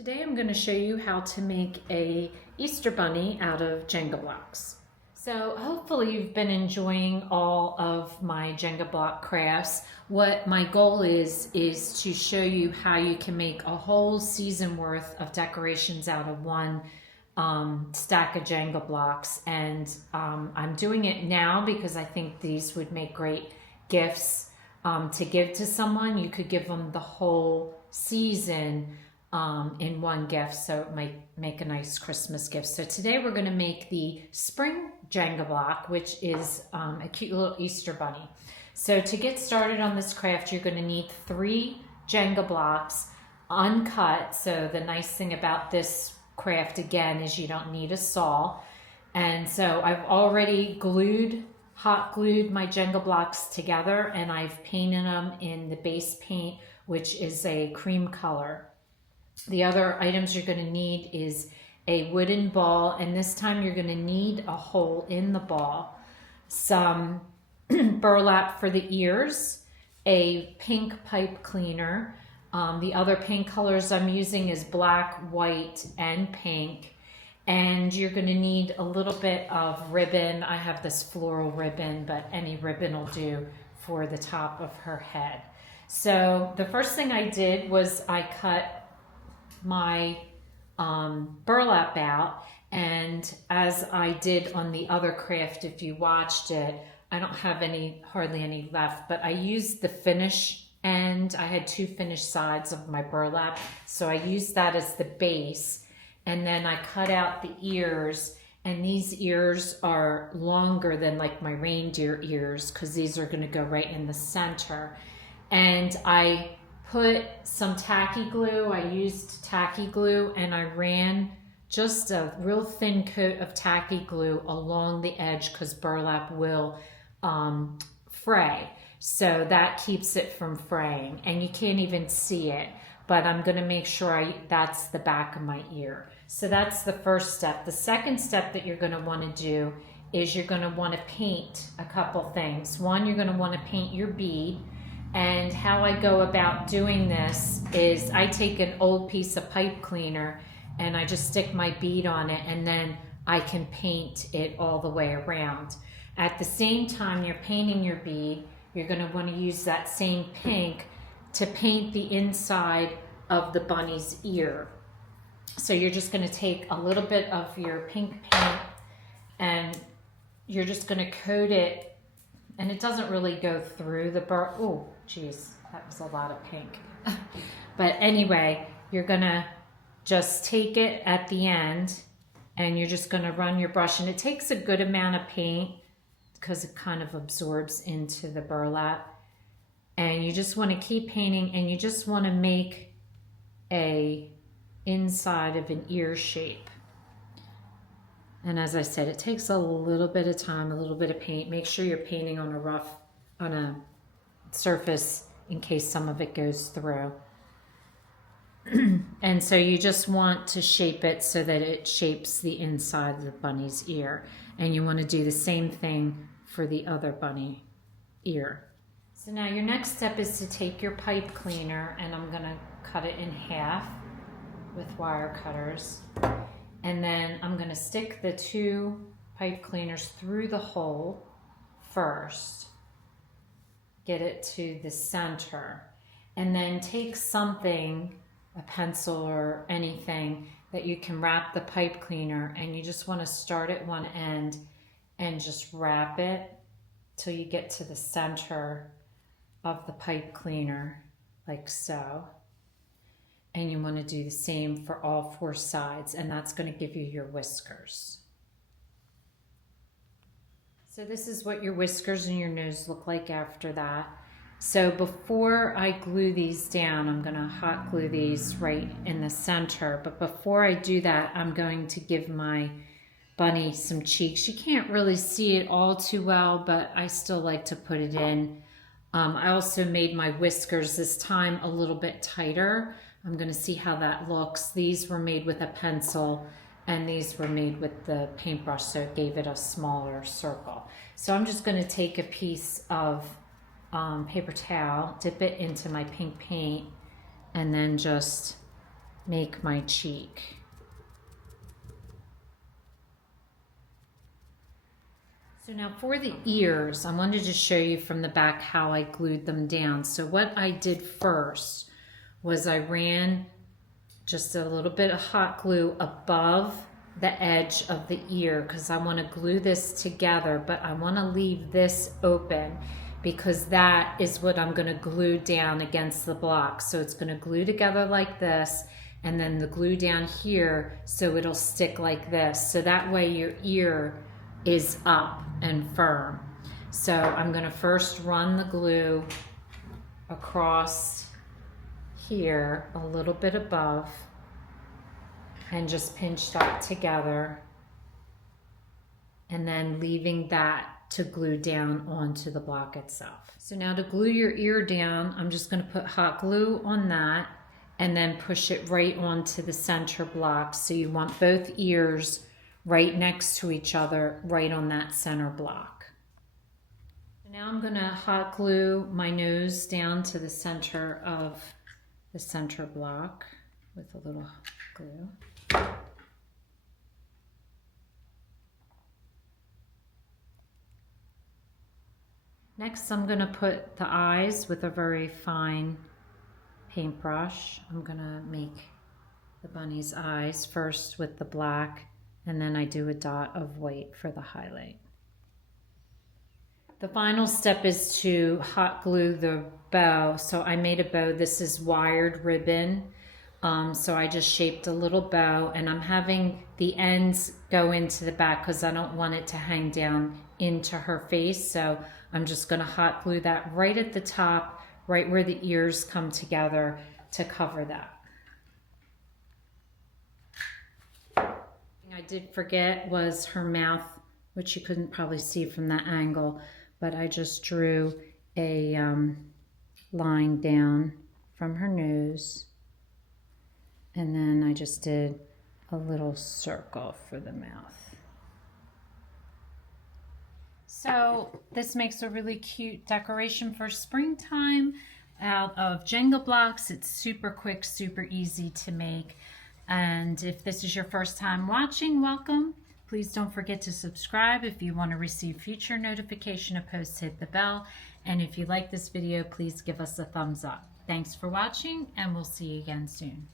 Today I'm going to show you how to make a Easter bunny out of Jenga blocks. So hopefully you've been enjoying all of my Jenga block crafts. What my goal is to show you how you can make a whole season worth of decorations out of one stack of Jenga blocks. And I'm doing it now because I think these would make great gifts to give to someone. You could give them the whole season in one gift, so it might make a nice Christmas gift. So today we're going to make the spring Jenga block, which is a cute little Easter bunny. So to get started on this craft, you're going to need 3 Jenga blocks uncut. So the nice thing about this craft again is you don't need a saw. And so I've already hot glued my Jenga blocks together, and I've painted them in the base paint, which is a cream color. The other items you're going to need is a wooden ball, and this time you're going to need a hole in the ball, some burlap for the ears, a pink pipe cleaner. The other paint colors I'm using is black, white, and pink. And you're going to need a little bit of ribbon. I have this floral ribbon, but any ribbon will do for the top of her head. So the first thing I did was I cut my burlap out, and as I did on the other craft, if you watched it, I don't have hardly any left, but I used the finish end. I had 2 finished sides of my burlap, so I used that as the base, and then I cut out the ears, and these ears are longer than like my reindeer ears because these are going to go right in the center. And I put some tacky glue. I used tacky glue, and I ran just a real thin coat of tacky glue along the edge because burlap will fray. So that keeps it from fraying, and you can't even see it, but I'm going to make sure that's the back of my ear. So that's the first step. The second step that you're going to want to do is you're going to want to paint a couple things. One, you're going to want to paint your bead. And how I go about doing this is I take an old piece of pipe cleaner and I just stick my bead on it, and then I can paint it all the way around. At the same time you're painting your bead, you're going to want to use that same pink to paint the inside of the bunny's ear. So you're just going to take a little bit of your pink paint and you're just going to coat it, and it doesn't really go through the oh geez, that was a lot of pink. But anyway, you're going to just take it at the end and you're just going to run your brush, and it takes a good amount of paint because it kind of absorbs into the burlap. And you just want to keep painting, and you just want to make a inside of an ear shape. And as I said, it takes a little bit of time, a little bit of paint. Make sure you're painting on a surface in case some of it goes through. And so you just want to shape it so that it shapes the inside of the bunny's ear. And you want to do the same thing for the other bunny ear. So now your next step is to take your pipe cleaner, and I'm going to cut it in half with wire cutters. And then I'm going to stick the 2 pipe cleaners through the hole first. Get it to the center. And then take something, a pencil or anything, that you can wrap the pipe cleaner, and you just want to start at one end and just wrap it till you get to the center of the pipe cleaner, like so. And you want to do the same for all 4 sides, and that's going to give you your whiskers. So this is what your whiskers and your nose look like after that. So before I glue these down, I'm going to hot glue these right in the center. But before I do that, I'm going to give my bunny some cheeks. You can't really see it all too well, but I still like to put it in. I also made my whiskers this time a little bit tighter. I'm going to see how that looks. These were made with a pencil, and these were made with the paintbrush, so it gave it a smaller circle. So I'm just going to take a piece of paper towel, dip it into my pink paint, and then just make my cheek. So now for the ears, I wanted to show you from the back how I glued them down. So what I did first was I ran just a little bit of hot glue above the edge of the ear because I want to glue this together, but I want to leave this open because that is what I'm going to glue down against the block. So it's going to glue together like this, and then the glue down here so it'll stick like this. So that way your ear is up and firm. So I'm going to first run the glue across here a little bit above and just pinch that together, and then leaving that to glue down onto the block itself. So now to glue your ear down, I'm just going to put hot glue on that and then push it right onto the center block. So you want both ears right next to each other, right on that center block. Now I'm going to hot glue my nose down to the center of the center block with a little glue. Next, I'm going to put the eyes with a very fine paintbrush. I'm going to make the bunny's eyes first with the black, and then I do a dot of white for the highlight. The final step is to hot glue the bow. So I made a bow. This is wired ribbon. So I just shaped a little bow, and I'm having the ends go into the back because I don't want it to hang down into her face. So I'm just going to hot glue that right at the top, right where the ears come together to cover that. I did forget was her mouth, which you couldn't probably see from that angle, but I just drew a line down from her nose, and then I just did a little circle for the mouth. So this makes a really cute decoration for springtime out of Jenga blocks. It's super quick, super easy to make. And if this is your first time watching, welcome. Please don't forget to subscribe. If you want to receive future notification of posts, hit the bell. And if you like this video, please give us a thumbs up. Thanks for watching, and we'll see you again soon.